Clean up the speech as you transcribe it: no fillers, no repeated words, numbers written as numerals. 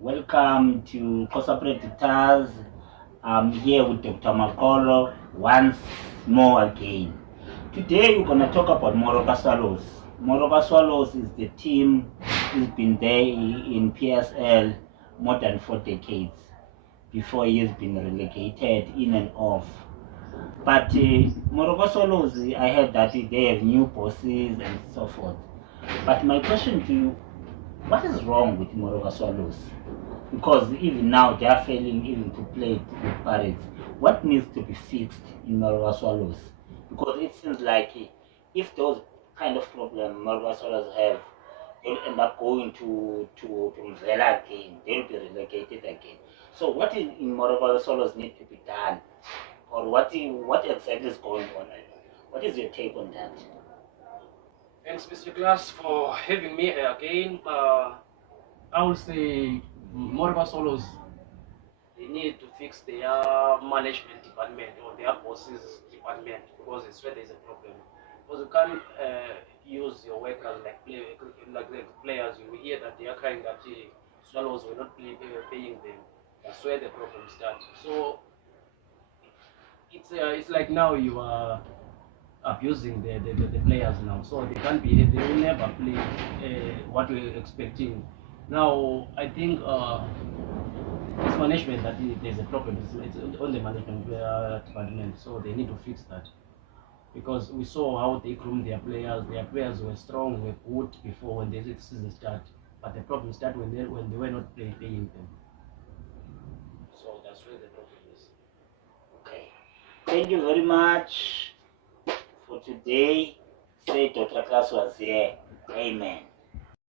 Welcome to xhosa Predictors. I'm here with Dr. Makolo once more again. Today we're going to talk about Moroka Swallows. Moroka Swallows is the team who's been there in PSL more than 4 decades before he has been relegated in and off. But Moroka Swallows, I heard that they have new bosses and so forth. But my question to you, what is wrong with Moroka Swallows? Because even now they are failing even to play with Pirates. What needs to be fixed in Moroka Swallows? Because it seems like if those kind of problem Moroka Swallows have, they'll end up going to Mvela again. They'll be relegated again. So what in Moroka Swallows need to be done? Or what exactly is going on? What is your take on that? Thanks, Mr. Glass, for having me here again. I would say more of us always they need to fix their management department or their bosses department because it's where there's a problem. Because you can't use your workers like the players. You hear that they are crying that Swallows were not paying them. That's where the problem starts. So it's like now you are abusing the players now, so they can't be, they will never play what we're expecting. Now I think it's management that there's a problem. It's on the management department, so they need to fix that because we saw how they groomed their players. Their players were strong, were good before when the season started, but the problem started when they were not paying them. So that's where the problem is. Okay. Thank you very much for today. Say Dr. Class was here. Amen.